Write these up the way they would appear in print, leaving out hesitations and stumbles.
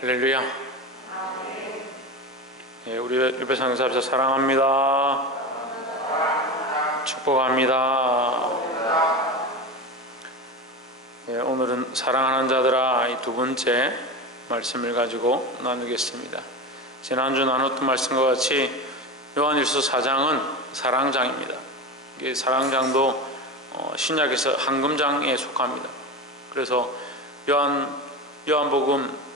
할렐루야. 예, 우리 옆에 상사합시다. 사랑합니다. 축복합니다. 예, 오늘은 사랑하는 자들아, 이 두 번째 말씀을 가지고 나누겠습니다. 지난주 나눴던 말씀과 같이 요한일서 4장은 사랑장입니다. 이게 사랑장도 신약에서 황금장에 속합니다. 그래서 요한복음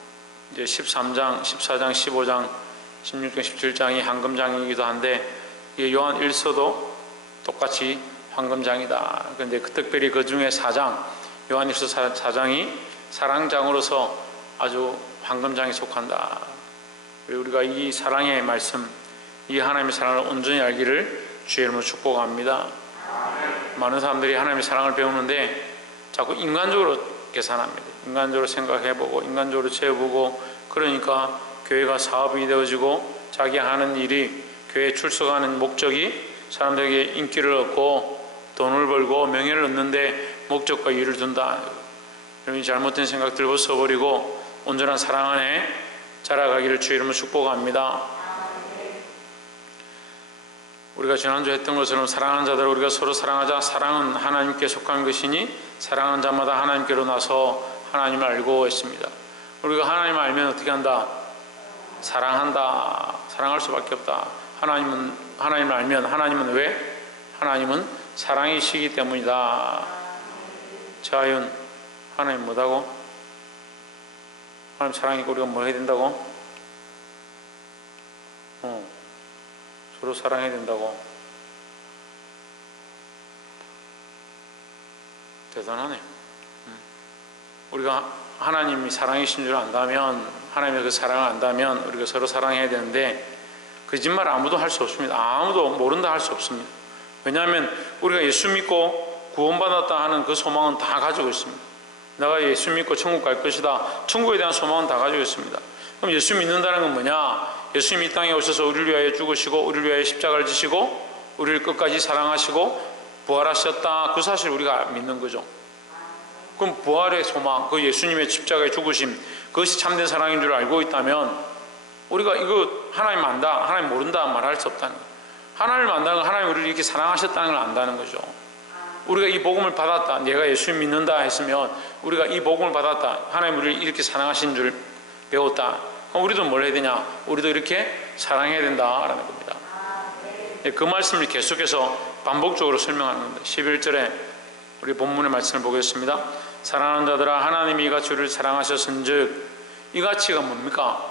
이제 13장, 14장, 15장, 16장, 17장이 황금장이기도 한데, 요한 1서도 똑같이 황금장이다. 그런데 특별히 그 중에 4장, 요한일서 4장이 사랑장으로서 아주 황금장에 속한다. 우리가 이 사랑의 말씀, 이 하나님의 사랑을 온전히 알기를 주의 이름으로 축복합니다. 많은 사람들이 하나님의 사랑을 배우는데 자꾸 인간적으로 계산합니다. 인간적으로 생각해보고 인간적으로 재보고, 그러니까 교회가 사업이 되어지고 자기 하는 일이, 교회에 출석하는 목적이 사람들에게 인기를 얻고 돈을 벌고 명예를 얻는데 목적과 이유를 둔다. 이런 잘못된 생각들을 써버리고 온전한 사랑 안에 자라가기를 주의 이름으로 축복합니다. 우리가 지난주 했던 것처럼 사랑하는 자들 우리가 서로 사랑하자. 사랑은 하나님께 속한 것이니 사랑하는 자마다 하나님께로 나서 하나님을 알고 있습니다. 우리가 하나님을 알면 어떻게 한다? 사랑한다. 사랑할 수밖에 없다. 하나님을 알면, 하나님은 왜? 하나님은 사랑이시기 때문이다. 자윤, 하나님 뭐다고? 하나님 사랑이고 우리가 뭐 해야 된다고? 서로 사랑해야 된다고. 대단하네. 우리가 하나님이 사랑이신 줄 안다면, 하나님의 그 사랑을 안다면 우리가 서로 사랑해야 되는데, 거짓말 아무도 할 수 없습니다. 아무도 모른다 할 수 없습니다. 왜냐하면 우리가 예수 믿고 구원받았다 하는 그 소망은 다 가지고 있습니다. 내가 예수 믿고 천국 갈 것이다, 천국에 대한 소망은 다 가지고 있습니다. 그럼 예수 믿는다는 건 뭐냐? 예수님이 이 땅에 오셔서 우리를 위하여 죽으시고 우리를 위하여 십자가를 지시고 우리를 끝까지 사랑하시고 부활하셨다, 그 사실 우리가 믿는 거죠. 그럼 부활의 소망, 그 예수님의 십자가의 죽으심, 그것이 참된 사랑인 줄 알고 있다면 우리가 이거 하나님 안다, 하나님 모른다 말할 수 없다는 거예요. 하나님을 안다는 건 하나님 우리를 이렇게 사랑하셨다는 걸 안다는 거죠. 우리가 이 복음을 받았다, 내가 예수님 믿는다 했으면 우리가 이 복음을 받았다, 하나님 우리를 이렇게 사랑하신 줄 배웠다, 그럼 우리도 뭘 해야 되냐? 우리도 이렇게 사랑해야 된다라는 겁니다. 그 말씀을 계속해서 반복적으로 설명하는 겁니다. 11절에 우리 본문의 말씀을 보겠습니다. 사랑하는 자들아, 하나님이 이같이 우리를 사랑하셨은즉, 이같이가 뭡니까?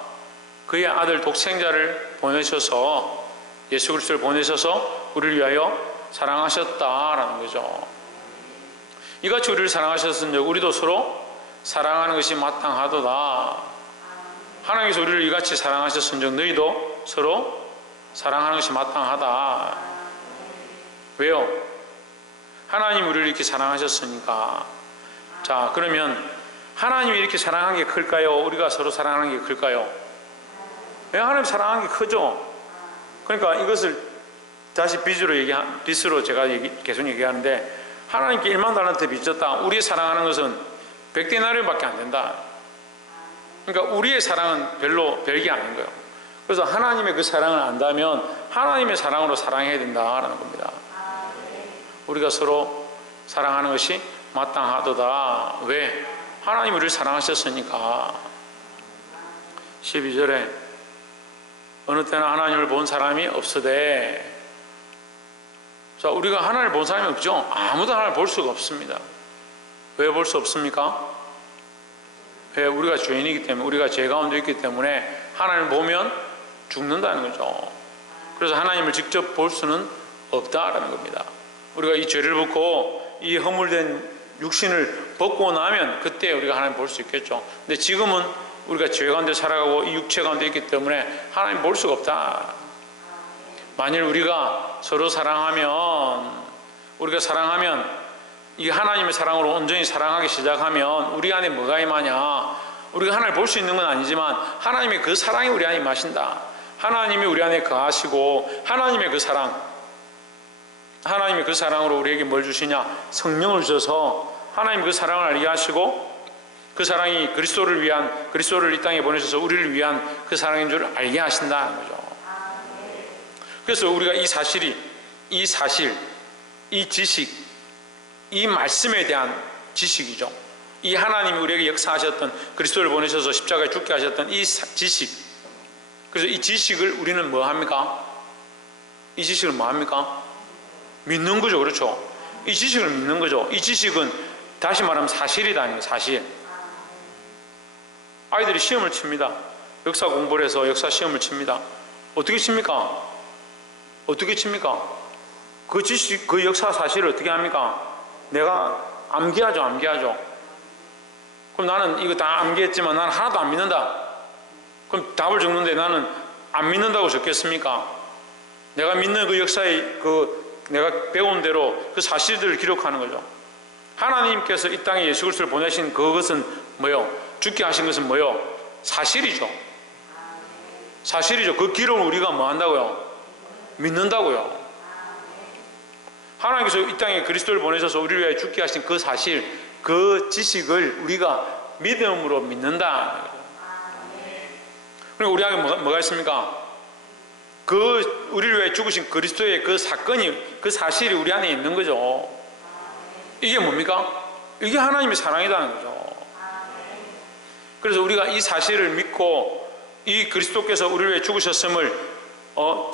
그의 아들 독생자를 보내셔서, 예수 그리스도를 보내셔서 우리를 위하여 사랑하셨다라는 거죠. 이같이 우리를 사랑하셨은즉 우리도 서로 사랑하는 것이 마땅하도다. 하나님께서 우리를 이같이 사랑하셨은즉 너희도 서로 사랑하는 것이 마땅하다. 왜요? 하나님이 우리를 이렇게 사랑하셨으니까. 자, 그러면 하나님이 이렇게 사랑한 게 클까요? 우리가 서로 사랑하는 게 클까요? 왜? 하나님 사랑한 게 크죠. 그러니까 이것을 다시 빚으로 제가 계속 얘기하는데, 하나님께 1만 달란트 빚졌다. 우리 사랑하는 것은 100데나리온밖에 안 된다. 그러니까 우리의 사랑은 별게 아닌 거예요. 그래서 하나님의 그 사랑을 안다면 하나님의 사랑으로 사랑해야 된다라는 겁니다. 우리가 서로 사랑하는 것이 마땅하도다. 왜? 하나님 우리를 사랑하셨으니까. 12절에 어느 때나 하나님을 본 사람이 없으되. 자, 우리가 하나님을 본 사람이 없죠. 아무도 하나님을 볼 수가 없습니다. 왜 볼 수 없습니까? 왜? 우리가 죄인이기 때문에, 우리가 죄 가운데 있기 때문에 하나님을 보면 죽는다는 거죠. 그래서 하나님을 직접 볼 수는 없다라는 겁니다. 우리가 이 죄를 벗고 이 허물된 육신을 벗고 나면 그때 우리가 하나님 볼 수 있겠죠. 근데 지금은 우리가 죄 가운데 살아가고 이 육체 가운데 있기 때문에 하나님 볼 수가 없다. 만일 우리가 서로 사랑하면, 이 하나님의 사랑으로 온전히 사랑하기 시작하면 우리 안에 뭐가 임하냐? 우리가 하나님을 볼 수 있는 건 아니지만 하나님의 그 사랑이 우리 안에 임하신다. 하나님이 우리 안에 거하시고, 하나님의 그 사랑으로 우리에게 뭘 주시냐? 성령을 주셔서 하나님 그 사랑을 알게 하시고 그 사랑이 그리스도를 이 땅에 보내셔서 우리를 위한 그 사랑인 줄 알게 하신다는 거죠. 그래서 우리가 이 사실, 이 지식, 이 말씀에 대한 지식이죠. 이 하나님이 우리에게 역사하셨던, 그리스도를 보내셔서 십자가에 죽게 하셨던 이 지식, 그래서 이 지식을 우리는 뭐 합니까? 이 지식을 뭐 합니까? 믿는 거죠. 그렇죠? 이 지식을 믿는 거죠. 이 지식은 다시 말하면 사실이다. 사실. 아이들이 시험을 칩니다. 역사 공부를 해서 역사 시험을 칩니다. 어떻게 칩니까? 어떻게 칩니까? 그 지식, 그 역사 사실을 어떻게 합니까? 내가 암기하죠. 그럼 나는 이거 다 암기했지만 나는 하나도 안 믿는다. 그럼 답을 적는데 나는 안 믿는다고 적겠습니까? 내가 믿는 그 역사의 내가 배운 대로 그 사실들을 기록하는 거죠. 하나님께서 이 땅에 예수 그리스도를 보내신 그것은 뭐요? 죽게 하신 것은 뭐요? 사실이죠. 사실이죠. 그 기록을 우리가 뭐 한다고요? 믿는다고요. 하나님께서 이 땅에 그리스도를 보내셔서 우리를 위해 죽게 하신 그 사실, 그 지식을 우리가 믿음으로 믿는다. 그리고 우리에게 뭐가 있습니까? 그 우리를 위해 죽으신 그리스도의 그 사건이, 그 사실이 우리 안에 있는 거죠. 이게 뭡니까? 이게 하나님의 사랑이라는 거죠. 그래서 우리가 이 사실을 믿고 이 그리스도께서 우리를 위해 죽으셨음을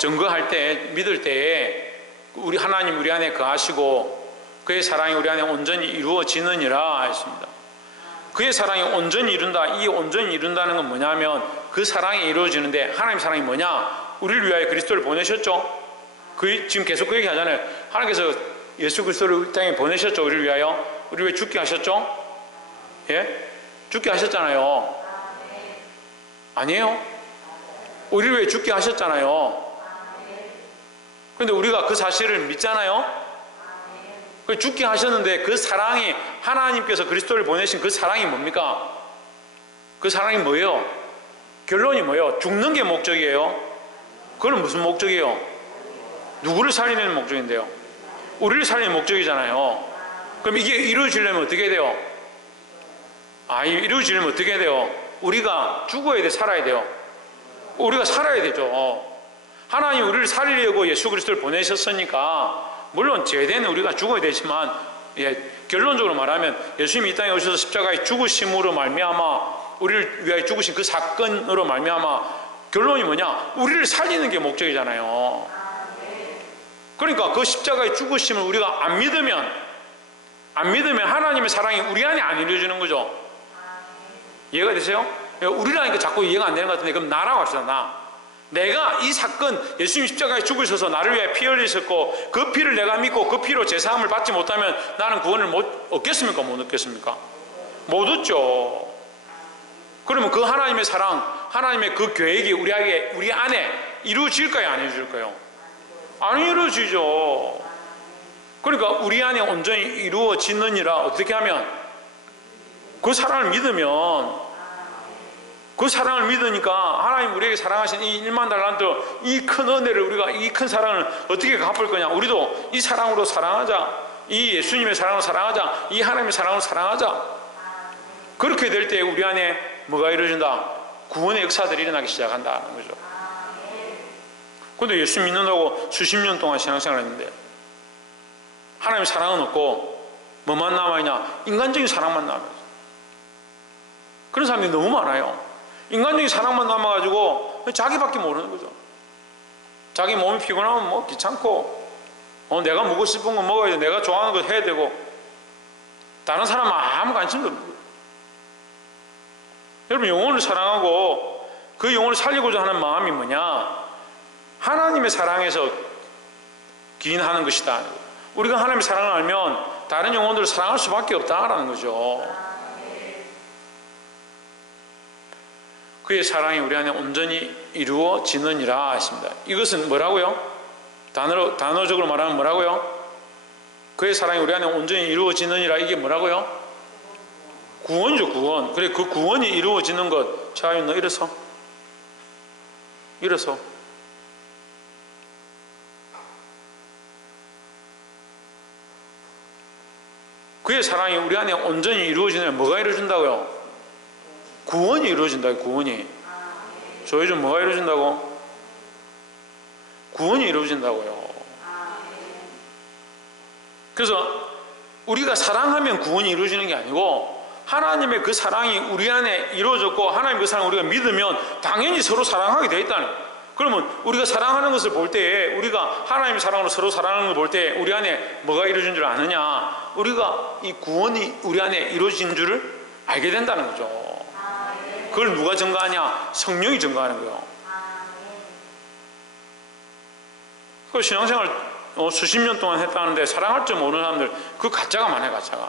증거할 때, 믿을 때에 우리 하나님 우리 안에 거하시고 그의 사랑이 우리 안에 온전히 이루어지느니라 했습니다. 그의 사랑이 온전히 이룬다. 이 온전히 이룬다는 건 뭐냐면 그 사랑이 이루어지는데, 하나님의 사랑이 뭐냐? 우리를 위하여 그리스도를 보내셨죠. 지금 계속 그 얘기 하잖아요. 하나님께서 예수 그리스도를 이 땅에 보내셨죠. 우리를 위하여. 우리 왜 죽게 하셨죠? 예? 죽게 하셨잖아요. 아니에요? 우리를 왜 죽게 하셨잖아요. 그런데 우리가 그 사실을 믿잖아요. 죽게 하셨는데 그 사랑이, 하나님께서 그리스도를 보내신 그 사랑이 뭡니까? 그 사랑이 뭐예요? 결론이 뭐예요? 죽는 게 목적이에요. 그건 무슨 목적이에요? 누구를 살리는 목적인데요? 우리를 살리는 목적이잖아요. 그럼 이게 이루어지려면 어떻게 돼요? 이루어지려면 어떻게 돼요? 우리가 죽어야 돼, 살아야 돼요? 우리가 살아야 되죠. 하나님 우리를 살리려고 예수 그리스도를 보내셨으니까, 물론 제대는 우리가 죽어야 되지만, 결론적으로 말하면 예수님이 이 땅에 오셔서 십자가에 죽으심으로 말미암아 우리를 위하여 죽으신 그 사건으로 말미암아 결론이 뭐냐? 우리를 살리는 게 목적이잖아요. 그러니까 그 십자가의 죽으심을 우리가 안 믿으면 하나님의 사랑이 우리 안에 안 이루어지는 거죠. 이해가 되세요? 우리라니까 자꾸 이해가 안 되는 것 같은데, 그럼 나라고 합시다. 내가 이 사건, 예수님 십자가에 죽으셔서 나를 위해 피 흘리셨고 그 피를 내가 믿고 그 피로 제사함을 받지 못하면 나는 구원을 못 얻겠습니까? 못 얻겠습니까? 못 얻죠. 그러면 그 하나님의 사랑, 하나님의 그 계획이 우리 안에 이루어질까요? 안 이루어질까요? 안 이루어지죠. 그러니까 우리 안에 온전히 이루어지느니라. 어떻게 하면? 그 사랑을 믿으면, 그 사랑을 믿으니까 하나님 우리에게 사랑하신 이 1만 달란트, 이 큰 은혜를, 우리가 이 큰 사랑을 어떻게 갚을 거냐? 우리도 이 사랑으로 사랑하자. 이 예수님의 사랑으로 사랑하자. 이 하나님의 사랑으로 사랑하자. 그렇게 될 때 우리 안에 뭐가 이루어진다? 구원의 역사들이 일어나기 시작한다는 거죠. 근데 예수 믿는다고 수십 년 동안 신앙생활 했는데 하나님의 사랑은 없고 뭐만 남아있냐? 인간적인 사랑만 남아있어요. 그런 사람들이 너무 많아요. 인간적인 사랑만 남아가지고 자기밖에 모르는 거죠. 자기 몸이 피곤하면 뭐 귀찮고, 내가 먹고 싶은 거 먹어야 돼, 내가 좋아하는 거 해야 되고, 다른 사람은 아무 관심도 없는 거예요. 여러분, 영혼을 사랑하고 그 영혼을 살리고자 하는 마음이 뭐냐? 하나님의 사랑에서 기인하는 것이다. 우리가 하나님의 사랑을 알면 다른 영혼들을 사랑할 수밖에 없다라는 거죠. 그의 사랑이 우리 안에 온전히 이루어지느니라 했습니다. 이것은 뭐라고요? 단어적으로 말하면 뭐라고요? 그의 사랑이 우리 안에 온전히 이루어지느니라. 이게 뭐라고요? 구원이죠, 구원. 그래, 그 구원이 이루어지는 것. 자, 너 일어서. 그의 사랑이 우리 안에 온전히 이루어지느냐. 뭐가 이루어진다고요? 구원이 이루어진다. 구원이. 조회전 뭐가 이루어진다고? 구원이 이루어진다고요. 그래서 우리가 사랑하면 구원이 이루어지는 게 아니고 하나님의 그 사랑이 우리 안에 이루어졌고 하나님 그 사랑을 우리가 믿으면 당연히 서로 사랑하게 되어 있다는 거예요. 그러면 우리가 사랑하는 것을 볼 때에 우리가 하나님의 사랑으로 서로 사랑하는 것을 볼 때 우리 안에 뭐가 이루어진 줄 아느냐? 우리가 이 구원이 우리 안에 이루어진 줄을 알게 된다는 거죠. 그걸 누가 증거하냐? 성령이 증거하는 거예요. 그 신앙생활 수십 년 동안 했다는데 사랑할 줄 모르는 사람들 그 가짜가 많아요. 가짜가.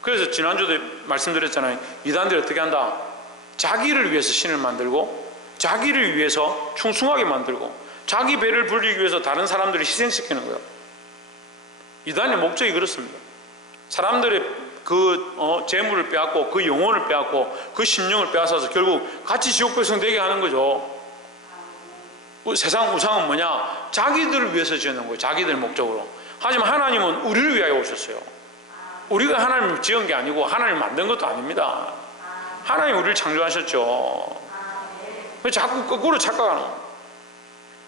그래서 지난주도 말씀드렸잖아요. 이단들이 어떻게 한다? 자기를 위해서 신을 만들고 자기를 위해서 충성하게 만들고 자기 배를 불리기 위해서 다른 사람들을 희생시키는 거예요. 이단의 목적이 그렇습니다. 사람들의 그 재물을 빼앗고 그 영혼을 빼앗고 그 심령을 빼앗아서 결국 같이 지옥 백성 되게 하는 거죠. 세상 우상은 뭐냐? 자기들을 위해서 지어놓은 거예요. 자기들 목적으로. 하지만 하나님은 우리를 위하여 오셨어요. 우리가 하나님을 지은 게 아니고 하나님을 만든 것도 아닙니다. 하나님이 우리를 창조하셨죠. 자꾸 거꾸로 착각하는 거예요.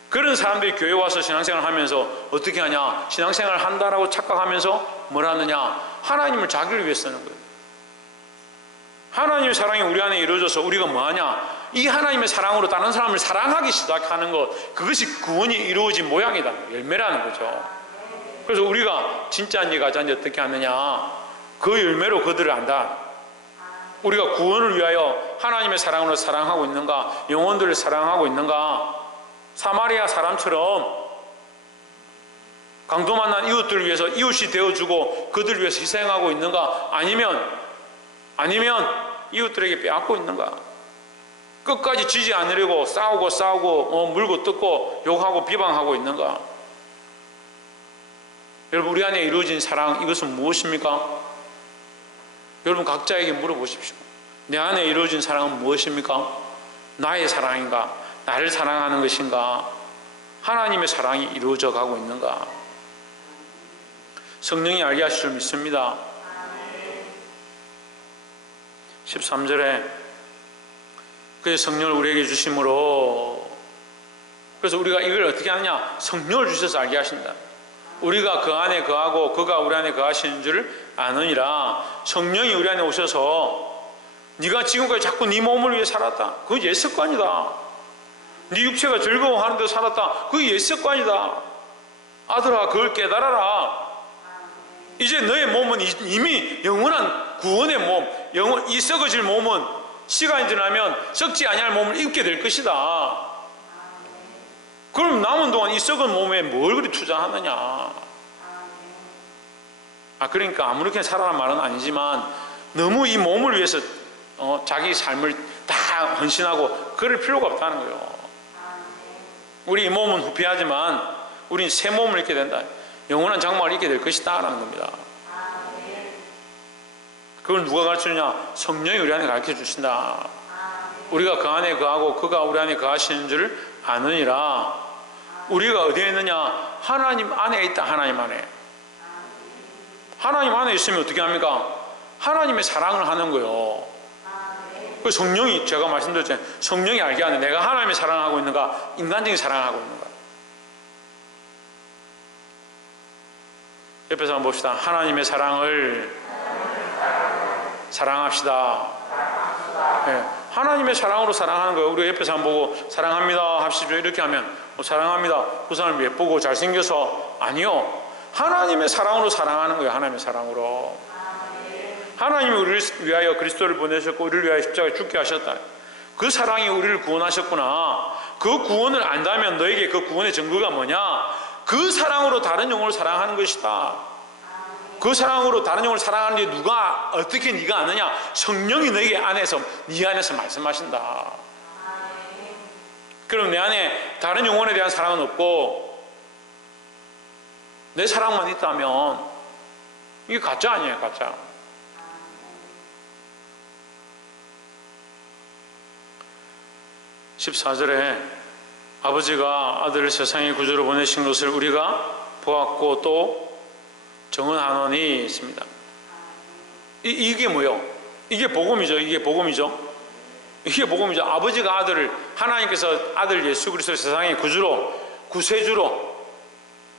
그런 사람들이 교회 와서 신앙생활을 하면서 어떻게 하냐? 신앙생활을 한다라고 착각하면서 뭘 하느냐? 하나님을 자기를 위해 쓰는 거예요. 하나님의 사랑이 우리 안에 이루어져서 우리가 뭐 하냐? 이 하나님의 사랑으로 다른 사람을 사랑하기 시작하는 것, 그것이 구원이 이루어진 모양이다. 열매라는 거죠. 그래서 우리가 진짜인지 가짜인지 어떻게 하느냐? 그 열매로 그들을 안다. 우리가 구원을 위하여 하나님의 사랑으로 사랑하고 있는가? 영혼들을 사랑하고 있는가? 사마리아 사람처럼 강도 만난 이웃들을 위해서 이웃이 되어주고 그들을 위해서 희생하고 있는가? 아니면 이웃들에게 빼앗고 있는가? 끝까지 지지 않으려고 싸우고 물고 뜯고 욕하고 비방하고 있는가? 여러분, 우리 안에 이루어진 사랑, 이것은 무엇입니까? 여러분 각자에게 물어보십시오. 내 안에 이루어진 사랑은 무엇입니까? 나의 사랑인가? 나를 사랑하는 것인가? 하나님의 사랑이 이루어져 가고 있는가? 성령이 알게 하실 줄 믿습니다. 13절에 그래서 성령을 우리에게 주심으로, 그래서 우리가 이걸 어떻게 하느냐? 성령을 주셔서 알게 하신다. 우리가 그 안에 거하고 그가 우리 안에 거하시는 줄 아느니라. 성령이 우리 안에 오셔서 네가 지금까지 자꾸 네 몸을 위해 살았다. 그거 옛 습관이다. 네 육체가 즐거워하는 데 살았다. 그게 옛 습관이다. 아들아, 그걸 깨달아라. 이제 너의 몸은 이미 영원한 구원의 몸, 이 썩어질 몸은 시간이 지나면 썩지 아니할 몸을 입게 될 것이다. 그럼 남은 동안 이 썩은 몸에 뭘 그리 투자하느냐? 그러니까 아무렇게나 살아라는 말은 아니지만 너무 이 몸을 위해서 자기 삶을 다 헌신하고 그럴 필요가 없다는 거예요. 우리 이 몸은 후피하지만 우리는 새 몸을 입게 된다. 영원한 장막을 입게 될 것이다 라는 겁니다. 그걸 누가 가르치느냐? 성령이 우리 안에 가르쳐 주신다. 우리가 그 안에 거하고 그가 우리 안에 거하시는 줄 아느니라. 우리가 어디에 있느냐? 하나님 안에 있다. 하나님 안에. 하나님 안에 있으면 어떻게 합니까? 하나님의 사랑을 하는 거예요. 그 성령이, 제가 말씀드렸잖아요. 성령이 알게 하는, 내가 하나님의 사랑을 하고 있는가? 인간적인 사랑을 하고 있는가? 옆에서 한번 봅시다. 하나님의 사랑을 사랑합시다. 네. 하나님의 사랑으로 사랑하는 거예요. 우리가 옆에서 한번 보고 사랑합니다 합시다. 이렇게 하면 사랑합니다. 그 사람 예쁘고 잘생겨서. 아니요. 하나님의 사랑으로 사랑하는 거예요. 하나님의 사랑으로. 하나님이 우리를 위하여 그리스도를 보내셨고 우리를 위하여 십자가에 죽게 하셨다. 그 사랑이 우리를 구원하셨구나. 그 구원을 안다면 너에게 그 구원의 증거가 뭐냐? 그 사랑으로 다른 영혼을 사랑하는 것이다. 그 사랑으로 다른 영혼을 사랑하는 게 누가 어떻게 네가 아느냐? 성령이 너에게 안에서, 네 안에서 말씀하신다. 그럼 내 안에 다른 영혼에 대한 사랑은 없고 내 사랑만 있다면 이게 가짜 아니에요. 가짜. (14절에) 아버지가 아들을 세상의 구주로 보내신 것을 우리가 보았고 또 정언하노니 있습니다. 이게 뭐요? 이게 복음이죠. 이게 복음이죠. 이게 복음이죠. 아버지가 아들을, 하나님께서 아들 예수 그리스도를 세상의 구주로, 구세주로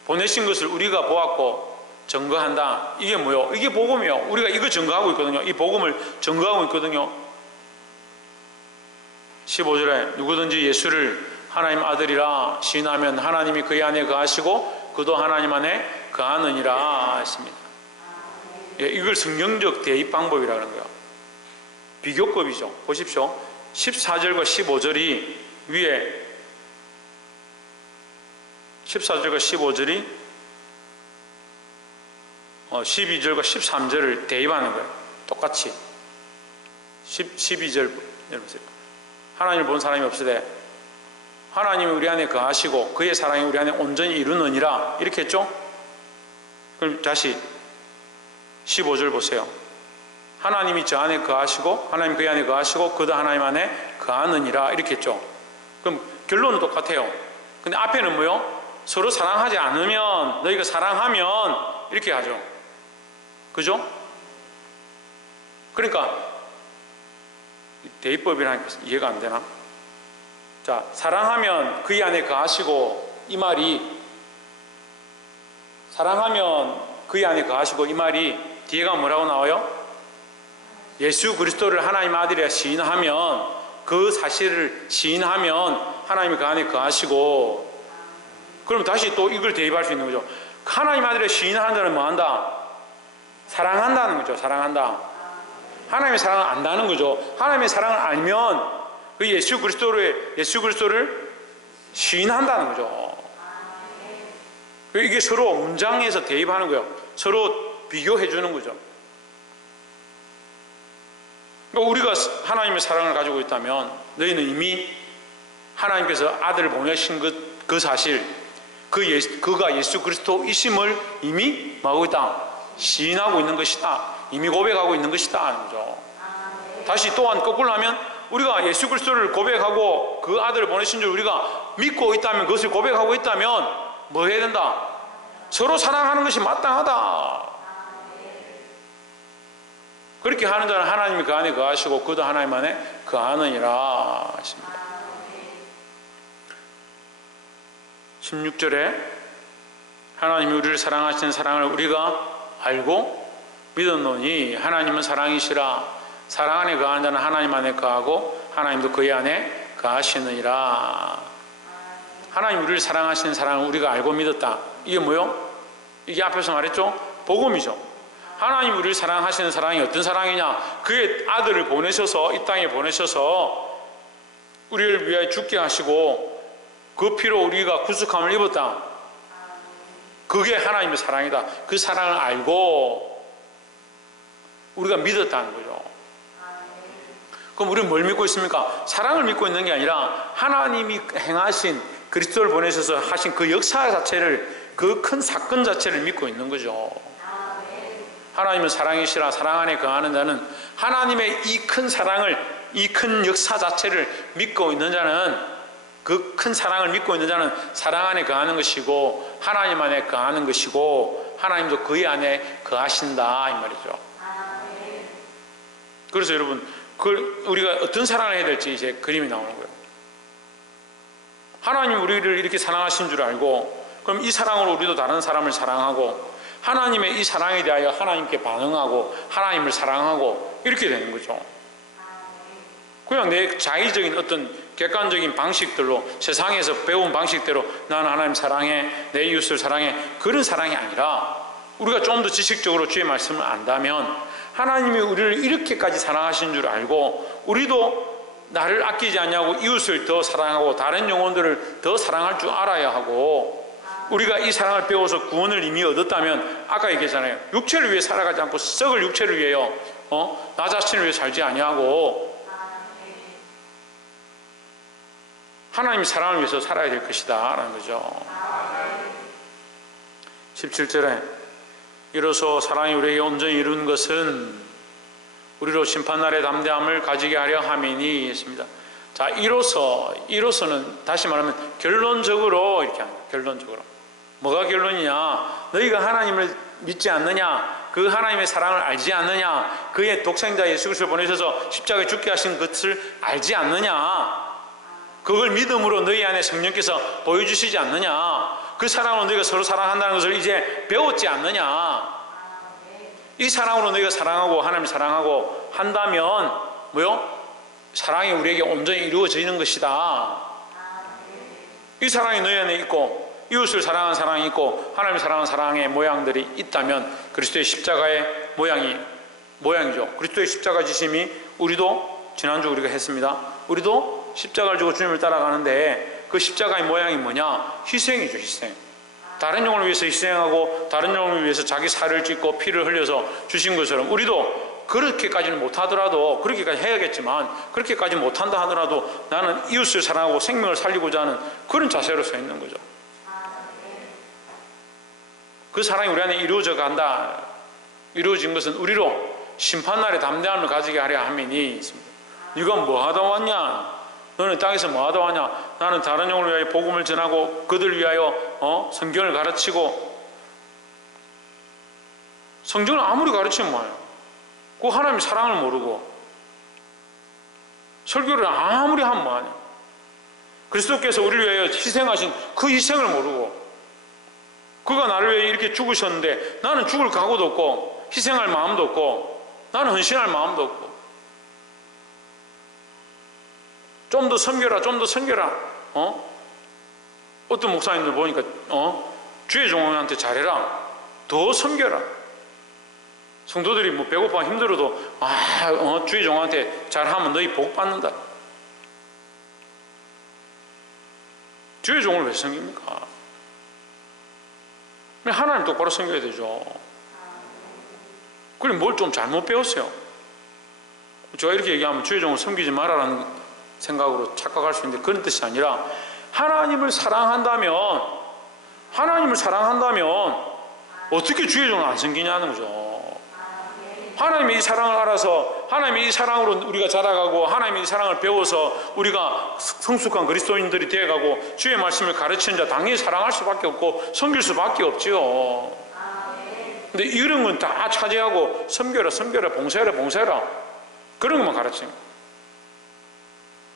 보내신 것을 우리가 보았고 증거한다. 이게 뭐요? 이게 복음이요. 우리가 이거 증거하고 있거든요. 이 복음을 증거하고 있거든요. 15절에 누구든지 예수를 하나님 아들이라 시인하면 하나님이 그의 안에 거하시고 그도 하나님 안에 거하느니라 했습니다. 예, 이걸 성경적 대입 방법이라 그런 거예요. 비교급이죠. 보십시오. 14절과 15절이 위에 14절과 15절이 12절과 13절을 대입하는 거예요. 똑같이 12절 여러분들 하나님을 본 사람이 없으되 하나님이 우리 안에 거하시고 그의 사랑이 우리 안에 온전히 이루느니라 이렇게 했죠. 그럼 다시 15절 보세요. 하나님이 저 안에 거하시고 하나님 그의 안에 거하시고 그도 하나님 안에 거하느니라 이렇게 했죠. 그럼 결론은 똑같아요. 근데 앞에는 뭐요? 서로 사랑하지 않으면 너희가 사랑하면 이렇게 하죠. 그죠? 그러니까 대입법이라는 게 이해가 안 되나? 자, 사랑하면 그의 안에 거하시고 이 말이 사랑하면 그의 안에 거하시고 이 말이 뒤에가 뭐라고 나와요? 예수 그리스도를 하나님 아들이라 시인하면 그 사실을 시인하면 하나님이 그 안에 거하시고 그럼 다시 또 이걸 대입할 수 있는 거죠. 하나님 아들이라 시인하는 자는 뭐 한다? 사랑한다는 거죠. 사랑한다. 하나님의 사랑을 안다는 거죠. 하나님의 사랑을 알면 그 예수 그리스도를 시인한다는 거죠. 이게 서로 문장에서 대입하는 거예요. 서로 비교해 주는 거죠. 그러니까 우리가 하나님의 사랑을 가지고 있다면 너희는 이미 하나님께서 아들을 보내신 그 사실, 그가 예수 그리스도이심을 이미 뭐하고 있다? 시인하고 있는 것이다. 이미 고백하고 있는 것이다 하는 거죠. 다시 또한 거꾸로 하면 우리가 예수 그리스도를 고백하고 그 아들을 보내신 줄 우리가 믿고 있다면, 그것을 고백하고 있다면 뭐 해야 된다? 서로 사랑하는 것이 마땅하다. 그렇게 하는 자는 하나님이 그 안에 거하시고 그도 하나님 안에 거하느니라 하십니다. 16절에 하나님이 우리를 사랑하시는 사랑을 우리가 알고 믿었노니 하나님은 사랑이시라. 사랑 안에 거하는 자는 하나님 안에 거하고 하나님도 그의 안에 거하시느니라. 하나님 우리를 사랑하시는 사랑을 우리가 알고 믿었다. 이게 뭐요? 이게 앞에서 말했죠? 복음이죠. 하나님 우리를 사랑하시는 사랑이 어떤 사랑이냐? 그의 아들을 보내셔서 이 땅에 보내셔서 우리를 위하여 죽게 하시고 그 피로 우리가 구속함을 입었다. 그게 하나님의 사랑이다. 그 사랑을 알고 우리가 믿었다는 거죠. 그럼 우리는 뭘 믿고 있습니까? 사랑을 믿고 있는 게 아니라 하나님이 행하신 그리스도를 보내셔서 하신 그 역사 자체를, 그 큰 사건 자체를 믿고 있는 거죠. 하나님은 사랑이시라. 사랑 안에 거하는 자는 하나님의 이 큰 사랑을, 이 큰 역사 자체를 믿고 있는 자는, 그 큰 사랑을 믿고 있는 자는 사랑 안에 거하는 것이고 하나님 안에 거하는 것이고 하나님도 그의 안에 거하신다 이 말이죠. 그래서 여러분 우리가 어떤 사랑을 해야 될지 이제 그림이 나오는 거예요. 하나님 우리를 이렇게 사랑하신 줄 알고 그럼 이 사랑으로 우리도 다른 사람을 사랑하고 하나님의 이 사랑에 대하여 하나님께 반응하고 하나님을 사랑하고 이렇게 되는 거죠. 그냥 내 자의적인 어떤 객관적인 방식들로 세상에서 배운 방식대로 나는 하나님 사랑해, 내 이웃을 사랑해, 그런 사랑이 아니라 우리가 좀 더 지식적으로 주의 말씀을 안다면 하나님이 우리를 이렇게까지 사랑하신 줄 알고 우리도 나를 아끼지 않냐고 이웃을 더 사랑하고 다른 영혼들을 더 사랑할 줄 알아야 하고 우리가 이 사랑을 배워서 구원을 이미 얻었다면 아까 얘기했잖아요. 육체를 위해 살아가지 않고 썩을 육체를 위해요. 나 자신을 위해 살지 아니하고 하나님의 사랑을 위해서 살아야 될 것이다 라는 거죠. 17절에 이로써 사랑이 우리에게 온전히 이룬 것은 우리로 심판날의 담대함을 가지게 하려 함이니 했습니다. 자, 이로서는 다시 말하면 결론적으로 이렇게 합니다. 결론적으로 뭐가 결론이냐? 너희가 하나님을 믿지 않느냐? 그 하나님의 사랑을 알지 않느냐? 그의 독생자 예수 그리스도를 보내셔서 십자가에 죽게 하신 것을 알지 않느냐? 그걸 믿음으로 너희 안에 성령께서 보여주시지 않느냐? 그 사랑으로 너희가 서로 사랑한다는 것을 이제 배웠지 않느냐? 이 사랑으로 너희가 사랑하고 하나님 사랑하고 한다면 뭐요? 사랑이 우리에게 온전히 이루어지는 것이다. 이 사랑이 너희 안에 있고 이웃을 사랑하는 사랑이 있고 하나님을 사랑하는 사랑의 모양들이 있다면 그리스도의 십자가의 모양이죠. 그리스도의 십자가 지심이 우리도 지난주 우리가 했습니다. 우리도 십자가를 지고 주님을 따라가는데 그 십자가의 모양이 뭐냐? 희생이죠. 희생. 다른 영혼을 위해서 희생하고 다른 영혼을 위해서 자기 살을 찢고 피를 흘려서 주신 것처럼 우리도 그렇게까지는 못하더라도 그렇게까지 해야겠지만 그렇게까지 못한다 하더라도 나는 이웃을 사랑하고 생명을 살리고자 하는 그런 자세로 서 있는 거죠. 그 사랑이 우리 안에 이루어져 간다. 이루어진 것은 우리로 심판날에 담대함을 가지게 하려 함이니 있습니다. 이건 뭐 하다 왔냐? 너는 땅에서 뭐 하다 왔냐? 나는 다른 영혼을 위하여 복음을 전하고 그들을 위하여 성경을 가르치고. 성경을 아무리 가르치면 뭐예요? 그 하나님의 사랑을 모르고 설교를 아무리 하면 뭐하냐? 그리스도께서 우리를 위하여 희생하신 그 희생을 모르고 그가 나를 위해 이렇게 죽으셨는데 나는 죽을 각오도 없고 희생할 마음도 없고 나는 헌신할 마음도 없고 좀 더 섬겨라 좀 더 섬겨라 어떤 목사님들 보니까 주의 종한테 잘해라 더 섬겨라 성도들이 뭐 배고파 힘들어도 주의 종한테 잘하면 너희 복 받는다. 주의 종을 왜 섬깁니까? 하나님 똑바로 섬겨야 되죠. 그럼 뭘 좀 잘못 배웠어요. 제가 이렇게 얘기하면 주의 종을 섬기지 말아라는 생각으로 착각할 수 있는데 그런 뜻이 아니라 하나님을 사랑한다면 어떻게 주의 종을 안 섬기냐는 거죠. 하나님의 이 사랑을 알아서 하나님의 이 사랑으로 우리가 자라가고 하나님의 이 사랑을 배워서 우리가 성숙한 그리스도인들이 되어가고 주의 말씀을 가르치는 자 당연히 사랑할 수밖에 없고 섬길 수밖에 없지요. 근데 이런 건 다 차지하고 섬겨라 봉사해라 그런 것만 가르치는 거예요.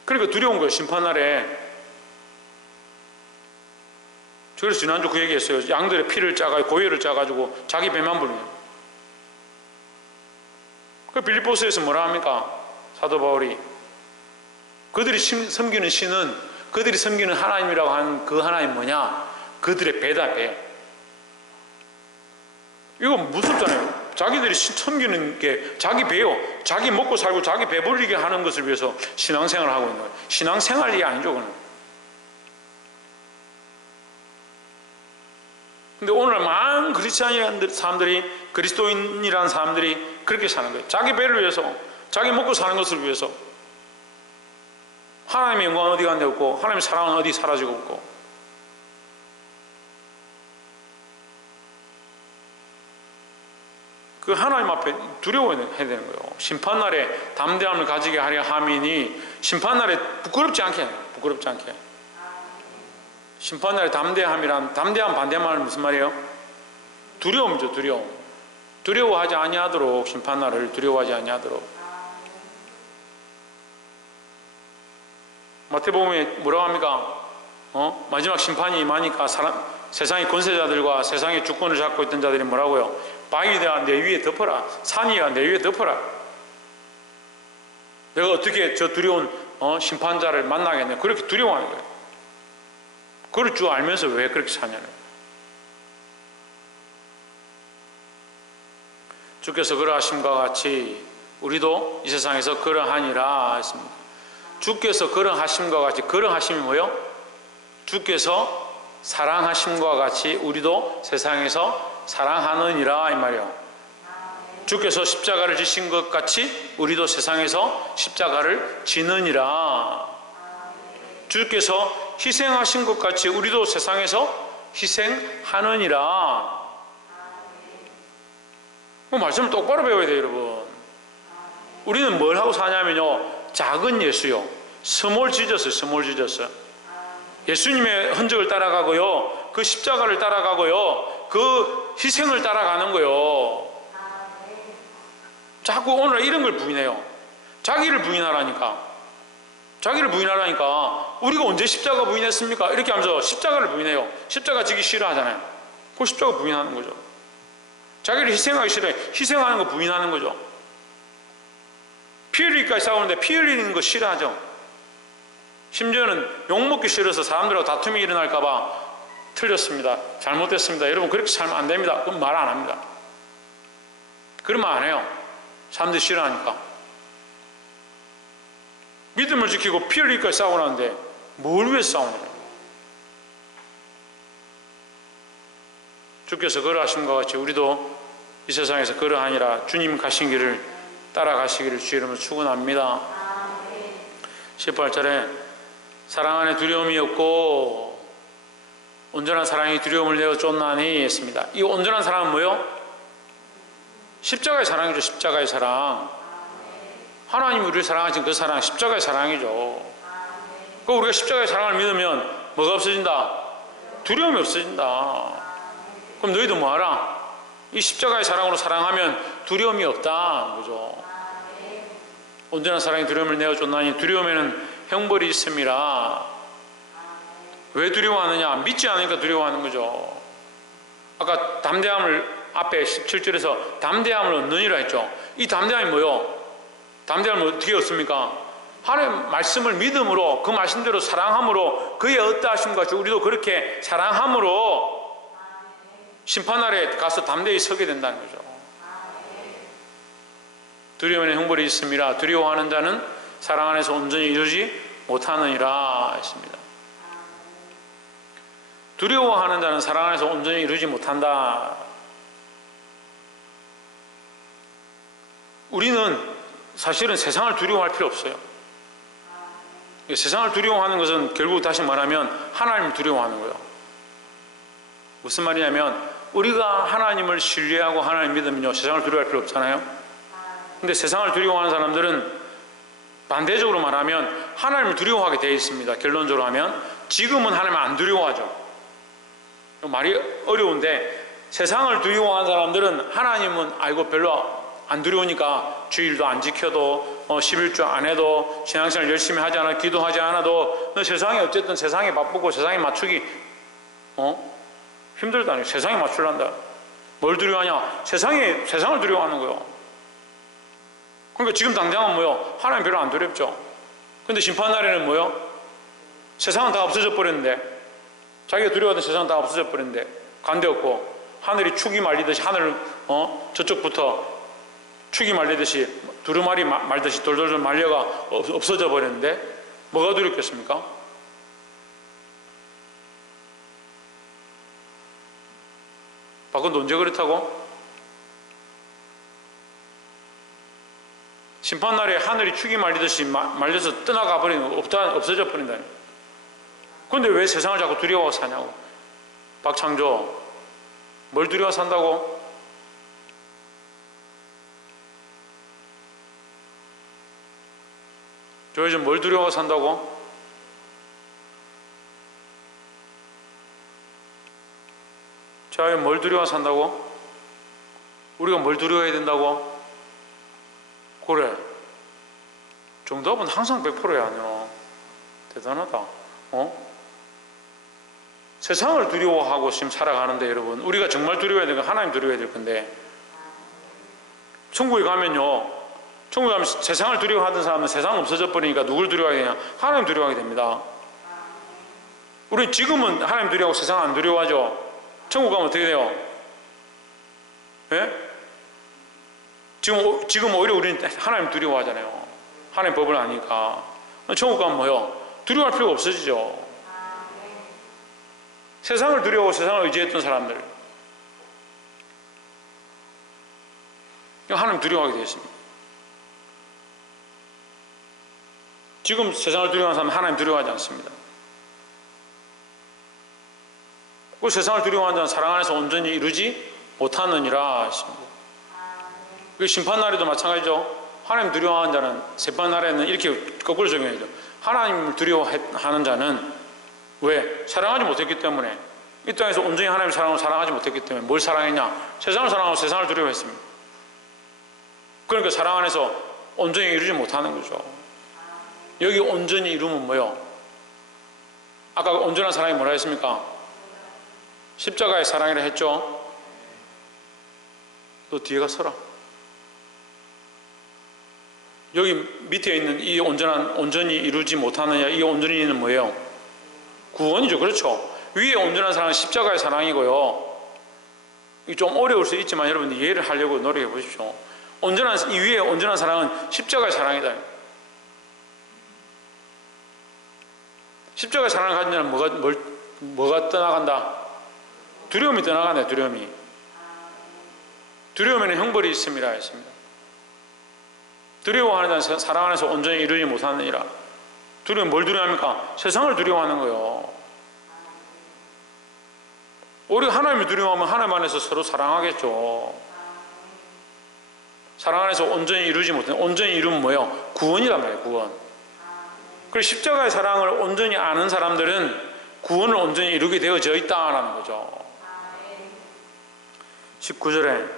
그러니까 두려운 거예요. 심판날에. 그래서 지난주 그 얘기했어요. 양들의 피를 짜가지고 고혈을 짜가지고 자기 배만 부르는 거예요. 그 빌립보서에서 뭐라 합니까? 사도 바울이 그들이 섬기는 신은 그들이 섬기는 하나님이라고 하는 그 하나님 뭐냐? 그들의 배다 배. 이거 무섭잖아요. 자기들이 섬기는 게 자기 배요. 자기 먹고 살고 자기 배부르게 하는 것을 위해서 신앙생활을 하고 있는 거예요. 신앙생활이 아니죠 그건. 근데 오늘 많은 크리스찬이라는 사람들이 그리스도인이라는 사람들이 그렇게 사는 거예요. 자기 배를 위해서 자기 먹고 사는 것을 위해서 하나님의 영광은 어디 간데 없고 하나님의 사랑은 어디 사라지고 없고 그 하나님 앞에 두려워해야 되는 거예요. 심판날에 담대함을 가지게 하려 함이니 심판날에 부끄럽지 않게 심판날에 담대함이란 담대함 반대말은 무슨 말이에요? 두려움이죠. 두려워하지 아니하도록 심판날을 두려워하지 아니하도록. 마태복음에 뭐라고 합니까? 마지막 심판이 임하니까 세상의 권세자들과 세상의 주권을 잡고 있던 자들이 뭐라고요? 바위야 내 위에 덮어라. 산이야 내 위에 덮어라. 내가 어떻게 저 두려운 심판자를 만나겠냐. 그렇게 두려워하는 거예요. 그럴 줄 알면서 왜 그렇게 사냐는. 주께서 그러하심과 같이 우리도 이 세상에서 그러하니라 했습니다. 주께서 그러하심과 같이, 그러하심이 뭐요? 주께서 사랑하심과 같이 우리도 세상에서 사랑하느니라 이 말이요. 주께서 십자가를 지신 것 같이 우리도 세상에서 십자가를 지느니라. 주께서 희생하신 것 같이 우리도 세상에서 희생하느니라. 말씀을 똑바로 배워야 돼요, 여러분. 우리는 뭘 하고 사냐면요, 작은 예수요, 스몰 지저스. 예수님의 흔적을 따라가고요, 그 십자가를 따라가고요, 그 희생을 따라가는 거요. 자꾸 오늘 이런 걸 부인해요. 자기를 부인하라니까. 자기를 부인하라니까. 우리가 언제 십자가 부인했습니까? 이렇게 하면서 십자가를 부인해요. 십자가 지기 싫어하잖아요. 그 십자가 부인하는 거죠. 자기를 희생하기 싫어해. 희생하는 거 부인하는 거죠. 피 흘리기까지 싸우는데 피 흘리는 거 싫어하죠. 심지어는 욕먹기 싫어서 사람들하고 다툼이 일어날까봐 틀렸습니다. 잘못됐습니다. 여러분 그렇게 살면 안 됩니다. 그럼 말 안 합니다. 그런 말 안 해요. 사람들이 싫어하니까. 믿음을 지키고 피 흘리기까지 싸우는데 뭘 위해 싸우느냐. 주께서 그러하신 것 같이 우리도 이 세상에서 그러하니라 주님 가신 길을 따라가시기를 주의 이름으로 축원합니다. 18절에 사랑 안에 두려움이 없고 온전한 사랑이 두려움을 내어 쫓나니 했습니다. 이 온전한 사랑은 뭐요? 십자가의 사랑이죠. 십자가의 사랑. 하나님이 우리를 사랑하신 그 사랑, 십자가의 사랑이죠. 그 우리가 십자가의 사랑을 믿으면 뭐가 없어진다? 두려움이 없어진다. 그럼 너희도 뭐하라? 이 십자가의 사랑으로 사랑하면 두려움이 없다 그죠? 온전한 사랑이 두려움을 내어줬나니 두려움에는 형벌이 있음이라. 왜 두려워하느냐? 믿지 않으니까 두려워하는 거죠. 아까 담대함을 앞에 17절에서 담대함을 얻느니라 했죠. 이 담대함이 뭐요? 담대함을 어떻게 얻습니까? 하나님의 말씀을 믿음으로 그 말씀대로 사랑함으로 그의 어떠하심과 같이 우리도 그렇게 사랑함으로 심판날에 가서 담대히 서게 된다는 거죠. 두려움에는 형벌이 있음이라. 두려워하는 자는 사랑 안에서 온전히 이루지 못하느니라 했습니다. 두려워하는 자는 사랑 안에서 온전히 이루지 못한다. 우리는 사실은 세상을 두려워할 필요 없어요. 세상을 두려워하는 것은 결국 다시 말하면 하나님을 두려워하는 거예요. 무슨 말이냐면 우리가 하나님을 신뢰하고 하나님 믿으면요 세상을 두려워할 필요 없잖아요. 근데 세상을 두려워하는 사람들은 반대적으로 말하면 하나님을 두려워하게 되어 있습니다. 결론적으로 하면 지금은 하나님을 안 두려워하죠. 말이 어려운데 세상을 두려워하는 사람들은 하나님은 아이고 별로 안 두려우니까 주일도 안 지켜도 11주 안 해도 신앙생활 열심히 하지 않아도 기도하지 않아도 세상에 어쨌든 세상에 바쁘고 세상에 맞추기 힘들다니. 세상에 맞추란다. 뭘 두려워하냐? 세상을 두려워하는 거예요. 그러니까 지금 당장은 뭐요? 하나님 별로 안 두렵죠. 근데 심판날에는 뭐요? 세상은 다 없어져 버렸는데 자기가 두려워하던 세상은 다 없어져 버렸는데 관대없고 하늘이 축이 말리듯이 하늘 저쪽부터 축이 말리듯이 두루마리 말듯이 돌돌돌 말려가 없어져 버렸는데 뭐가 두렵겠습니까? 바꾼 언제 그렇다고? 심판날에 하늘이 축이 말리듯이 말려서 떠나가 버리는 없어져 버린다니. 그런데 왜 세상을 자꾸 두려워 사냐고. 박창조 뭘 두려워 산다고? 저 요즘 뭘 두려워 산다고? 자, 뭘 두려워 산다고? 우리가 뭘 두려워해야 된다고? 그래. 정답은 항상 100%야 아니야. 대단하다. 세상을 두려워하고 지금 살아가는데 여러분 우리가 정말 두려워해야 되는 건 하나님 두려워해야 될 건데 천국에 가면요 천국에 가면 세상을 두려워하던 사람은 세상 없어져 버리니까 누굴 두려워하게 되냐? 하나님 두려워하게 됩니다. 우리는 지금은 하나님 두려워하고 세상 안 두려워하죠. 천국 가면 어떻게 돼요? 예? 지금 오히려 우리는 하나님 두려워하잖아요. 하나님 법을 아니까. 천국 가면 뭐요? 두려워할 필요가 없어지죠. 세상을 두려워하고 세상을 의지했던 사람들 하나님 두려워하게 되어 있습니다. 지금 세상을 두려워하는 사람은 하나님 두려워하지 않습니다. 그 세상을 두려워하는 자는 사랑 안에서 온전히 이루지 못하느니라 했습니다. 그 심판날에도 마찬가지죠. 하나님 두려워하는 자는 심판날에는 이렇게 거꾸로 적용해야죠. 하나님을 두려워하는 자는 왜? 사랑하지 못했기 때문에. 이 땅에서 온전히 하나님을 사랑하지 못했기 때문에 뭘 사랑했냐? 세상을 사랑하고 세상을 두려워했습니다. 그러니까 사랑 안에서 온전히 이루지 못하는 거죠. 여기 온전히 이루면 뭐요? 아까 온전한 사랑이 뭐라 했습니까? 십자가의 사랑이라 했죠. 너 뒤에가 서라. 여기 밑에 있는 이 온전히 이루지 못하느냐, 이 온전히는 뭐예요? 구원이죠. 그렇죠. 위에 온전한 사랑은 십자가의 사랑이고요. 이게 좀 어려울 수 있지만 여러분 이해를 하려고 노력해 보십시오. 이 위에 온전한 사랑은 십자가의 사랑이다. 십자가의 사랑을 가진 자는 뭐가 떠나간다? 두려움이 떠나간다. 두려움에는 형벌이 있음이라 했습니다. 두려워하는 자는 사랑 안에서 온전히 이루지 못하느니라. 두려움, 뭘 두려워합니까? 세상을 두려워하는 거예요. 우리가 하나님을 두려워하면 하나님 안에서 서로 사랑하겠죠. 사랑 안에서 온전히 이루지 못하는, 온전히 이루면 뭐예요? 구원이란 말이에요. 구원. 그래서 십자가의 사랑을 온전히 아는 사람들은 구원을 온전히 이루게 되어져 있다라는 거죠. 19절에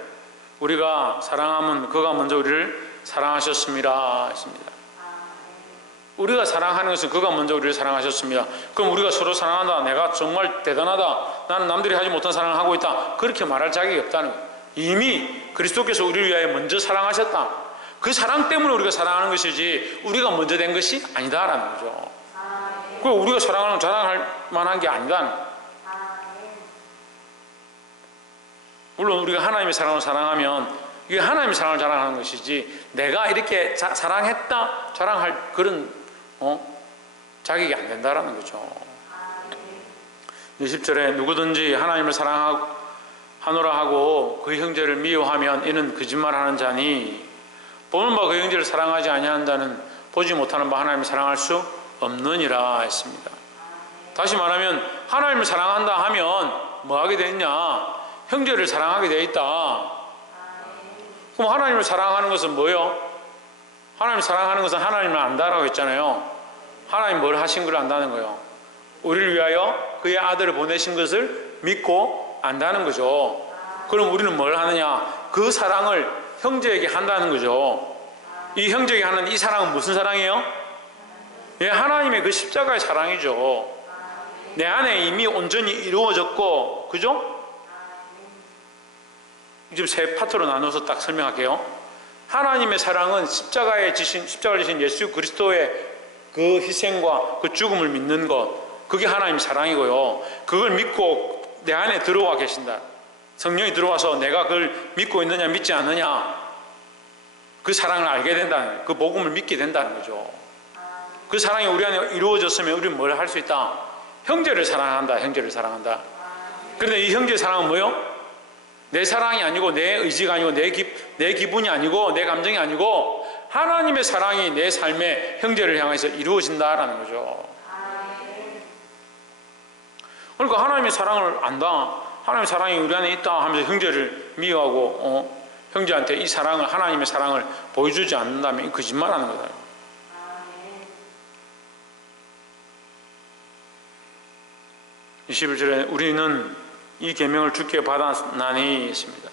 우리가 사랑하면 그가 먼저 우리를 사랑하셨습니다 했습니다. 우리가 사랑하는 것은 그가 먼저 우리를 사랑하셨습니다. 그럼 우리가 서로 사랑한다, 내가 정말 대단하다, 나는 남들이 하지 못한 사랑을 하고 있다, 그렇게 말할 자격이 없다는 거예요. 이미 그리스도께서 우리를 위하여 먼저 사랑하셨다. 그 사랑 때문에 우리가 사랑하는 것이지 우리가 먼저 된 것이 아니다라는 거죠. 그리고 우리가 사랑하는 자랑할 만한 게 아니다. 물론 우리가 하나님의 사랑을 사랑하면 이게 하나님의 사랑을 자랑하는 것이지 내가 이렇게 사랑했다 자랑할 그런 자격이 안 된다라는 거죠. 20절에 누구든지 하나님을 사랑하노라 하고 그 형제를 미워하면 이는 거짓말하는 자니 보는 바 그 형제를 사랑하지 아니하는 자는 보지 못하는 바 하나님을 사랑할 수 없느니라 했습니다. 다시 말하면 하나님을 사랑한다 하면 뭐 하게 되느냐? 형제를 사랑하게 되어 있다. 그럼 하나님을 사랑하는 것은 뭐예요? 하나님을 사랑하는 것은 하나님을 안다라고 했잖아요. 하나님 뭘 하신 걸 안다는 거예요. 우리를 위하여 그의 아들을 보내신 것을 믿고 안다는 거죠. 그럼 우리는 뭘 하느냐? 그 사랑을 형제에게 한다는 거죠. 이 형제에게 하는 이 사랑은 무슨 사랑이에요? 예, 하나님의 그 십자가의 사랑이죠. 내 안에 이미 온전히 이루어졌고, 그죠? 지금 세 파트로 나눠서 딱 설명할게요. 하나님의 사랑은 십자가를 지신 예수 그리스도의 그 희생과 그 죽음을 믿는 것, 그게 하나님의 사랑이고요. 그걸 믿고 내 안에 들어와 계신다. 성령이 들어와서 내가 그걸 믿고 있느냐 믿지 않느냐, 그 사랑을 알게 된다는, 그 복음을 믿게 된다는 거죠. 그 사랑이 우리 안에 이루어졌으면 우리는 뭘 할 수 있다? 형제를 사랑한다. 형제를 사랑한다. 그런데 이 형제의 사랑은 뭐예요? 내 사랑이 아니고 내 의지가 아니고 내 기분이 아니고 내 감정이 아니고 하나님의 사랑이 내 삶의 형제를 향해서 이루어진다라는 거죠. 그러니까 하나님의 사랑을 안다, 하나님의 사랑이 우리 안에 있다 하면서 형제를 미워하고 형제한테 이 사랑을, 하나님의 사랑을 보여주지 않는다면 거짓말하는 거다. 이 21절에 우리는 이 계명을 주께 받았나니 했습니다.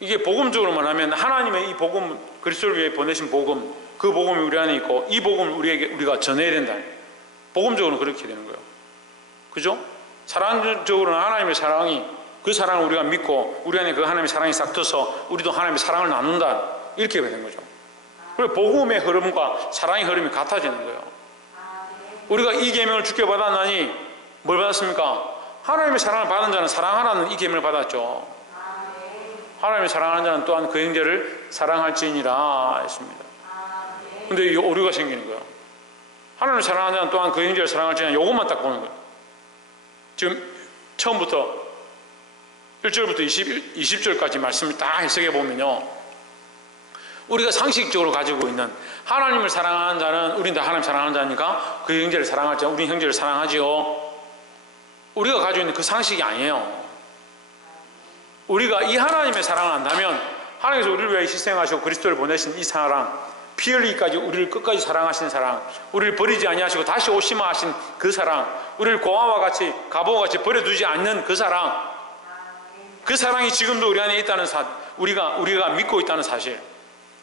이게 복음적으로 말하면 하나님의 이 복음, 그리스도를 위해 보내신 복음, 그 복음이 우리 안에 있고 이 복음을 우리가 전해야 된다. 복음적으로는 그렇게 되는 거예요. 그죠? 사랑적으로는 하나님의 사랑이, 그 사랑을 우리가 믿고 우리 안에 그 하나님의 사랑이 싹 터서 우리도 하나님의 사랑을 나눈다, 이렇게 되는 거죠. 그리고 복음의 흐름과 사랑의 흐름이 같아지는 거예요. 우리가 이 계명을 주께 받았나니 뭘 받았습니까? 하나님의 사랑을 받은 자는 사랑하라는 이 계명을 받았죠. 하나님의 사랑하는 자는 또한 그 형제를 사랑할지니라 했습니다. 근데 이 오류가 생기는 거예요. 하나님을 사랑하는 자는 또한 그 형제를 사랑할지니라, 이것만 딱 보는 거예요. 지금 처음부터 1절부터 20절까지 말씀을 딱 해석해 보면요, 우리가 상식적으로 가지고 있는 하나님을 사랑하는 자는, 우리는 다 하나님 사랑하는 자니까 그 형제를 사랑할지, 우리 형제를 사랑하지요, 우리가 가지고 있는 그 상식이 아니에요. 우리가 이 하나님의 사랑을 안다면, 하나님께서 우리를 위해 희생하시고 그리스도를 보내신 이 사랑, 피 흘리기까지 우리를 끝까지 사랑하신 사랑, 우리를 버리지 아니하시고 다시 오시마 하신 그 사랑, 우리를 고아와 같이 가보와 같이 버려두지 않는 그 사랑, 그 사랑이 지금도 우리 안에 있다는 우리가 믿고 있다는 사실.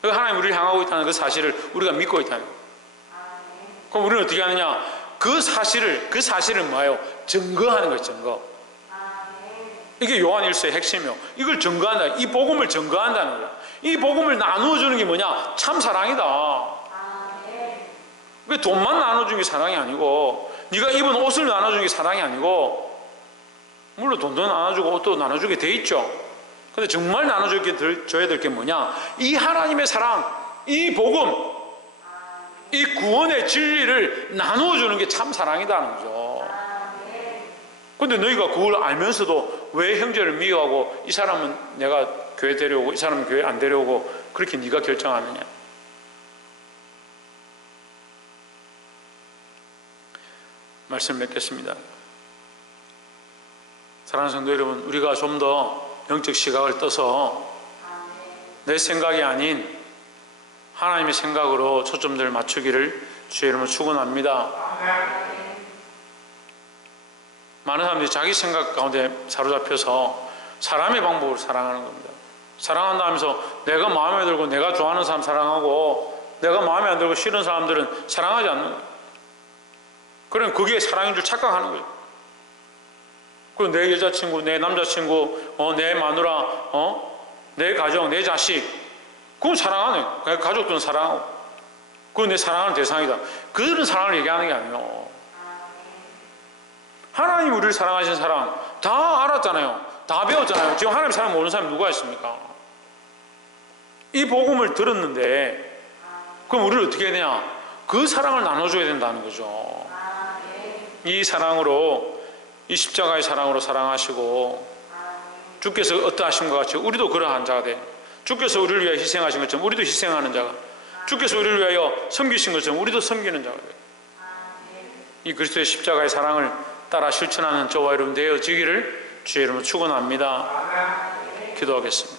하나님 우리를 향하고 있다는 그 사실을 우리가 믿고 있다는 거예요. 그럼 우리는 어떻게 하느냐? 그 사실을 뭐예요? 증거하는 거예요. 증거. 이게 요한일서의 핵심이요. 이걸 증거한다. 이 복음을 증거한다는 거예요. 이 복음을 나누어주는 게 뭐냐? 참 사랑이다. 왜 돈만 나눠주는 게 사랑이 아니고, 네가 입은 옷을 나눠주는 게 사랑이 아니고, 물론 돈도 나눠주고 옷도 나눠주게 돼 있죠. 근데 정말 나눠줘야 될 게 뭐냐? 이 하나님의 사랑, 이 복음, 이 구원의 진리를 나누어주는 게 참 사랑이다는 거죠. 근데 너희가 그걸 알면서도 왜 형제를 미워하고 이 사람은 내가 교회 데려오고 이 사람은 교회 안 데려오고 그렇게 네가 결정하느냐? 말씀 맺겠습니다. 사랑하는 성도 여러분, 우리가 좀 더 영적 시각을 떠서 내 생각이 아닌 하나님의 생각으로 초점들을 맞추기를 주의 이름으로 축원합니다. 많은 사람들이 자기 생각 가운데 사로잡혀서 사람의 방법으로 사랑하는 겁니다. 사랑한다 하면서 내가 마음에 들고 내가 좋아하는 사람 사랑하고 내가 마음에 안 들고 싫은 사람들은 사랑하지 않는 거예요. 그럼 그게 사랑인 줄 착각하는 거예요. 그리고 내 여자친구, 내 남자친구, 내 마누라, 내 가정, 내 자식, 그건 사랑하네. 가족들은 사랑하고, 그건 내 사랑하는 대상이다. 그들은 사랑을 얘기하는 게 아니에요. 하나님 우리를 사랑하신 사랑 다 알았잖아요. 다 배웠잖아요. 지금 하나님 사랑 모르는 사람이 누가 있습니까? 이 복음을 들었는데, 그럼 우리를 어떻게 해야 되냐? 그 사랑을 나눠줘야 된다는 거죠. 이 사랑으로, 이 십자가의 사랑으로 사랑하시고 주께서 어떠하신 것 같이 우리도 그러한 자가 돼. 주께서 우리를 위하여 희생하신 것처럼 우리도 희생하는 자가, 주께서 우리를 위하여 섬기신 것처럼 우리도 섬기는 자가 돼. 이 그리스도의 십자가의 사랑을 따라 실천하는 저와 여러분 되어지기를 주의 이름으로 축원합니다. 기도하겠습니다.